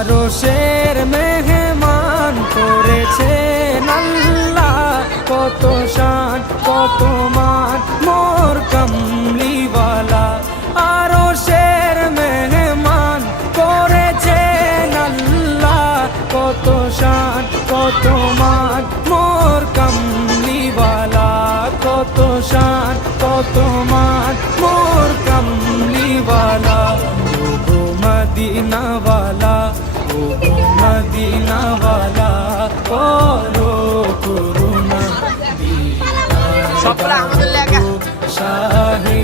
আরশের মেহমান করেছেন আল্লাহ, কত শান কত মান মোর কামলিওয়ালা। আরশের মেহমান করেছেন আল্লাহ, কত শান কত মান মোর কামলিওয়ালা, কত শান কত মান মোর কামলিওয়ালা। ওগো মদিনাওয়ালা, ওগো মদিনাওয়ালা, করো করুণা সবগুলো আমাদের লেখা। শাহে